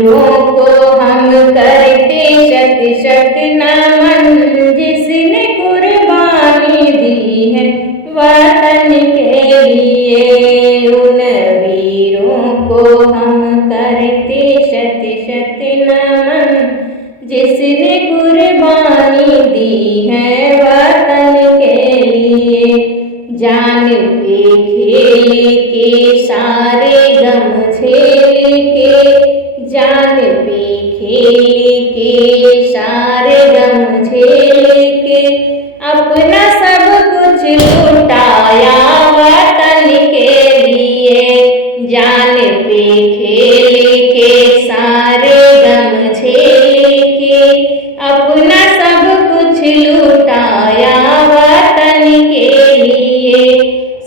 वीरों को हम करते शत शत नमन, जिसने कुर्बानी दी है वतन के लिए। उन वीरों को हम करते शत शत नमन, जिसने कुर्बानी दी है वतन के लिए। जान पे खेल के सारे गम झेल के, जान पे खेल के सारे गम झेल के, अपना सब कुछ लुटाया वतन के लिए। जान पे खेल के सारे गम झेल के, अपना सब कुछ लुटाया वतन के लिए।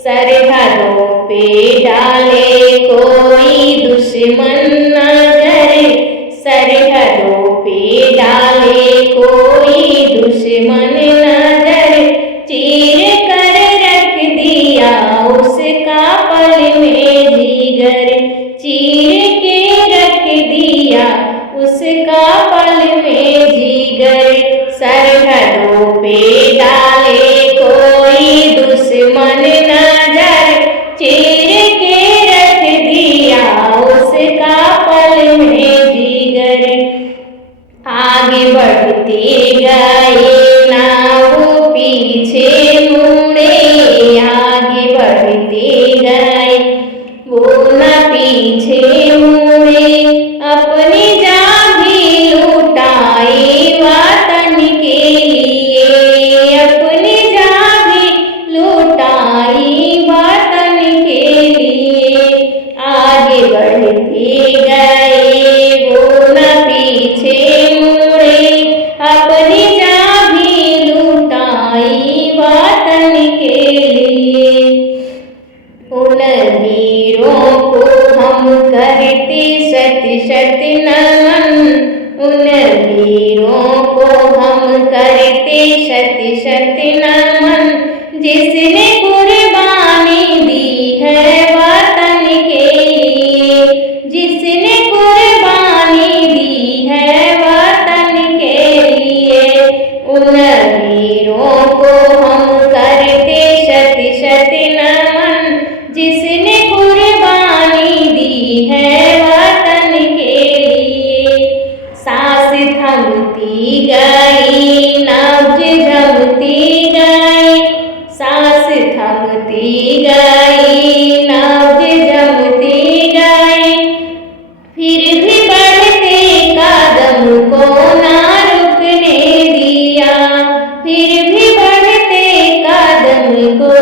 सरहदों पे डाले कोई दुश्मन नजर, सरहदों पे डाले कोई दुश्मन नजर, चीर कर रख दिया उसका पल में जिगर, चीर के रख दिया उसका पल में जिगर। सरहदों पे डाले कोई दुश्मन नजर, चीर के रख दिया उसका पल में जिगर। आगे बढ़ती गई नाव पीछे मुड़े, आगे बढ़ती गई वो न पीछे मुड़े, अपनी जान भी लुटाई वतन के लिए, अपनी जान भी लुटाई वतन के लिए। आगे बढ़ती गई वो न पीछे मुड़े, अपनी जान भी लुटाई वतन के लिए। उन वीरों को हम करते शत शत नमन, उन वीरों को हम करते शत शत नमन, जिसने कुर्बानी दी है वतन के लिए, जिसने कुर्बानी दी है वतन के लिए। उन वीरों को हम करते शत शत नमन, जिसने कुर्बानी दी है वतन के लिए। सांस थमती गई नब्ज जमती गई, सांस थमती गई नब्ज जमती गई, फिर भी बढ़ते कदम को ना रुकने दिया, फिर भी बढ़ते कदम को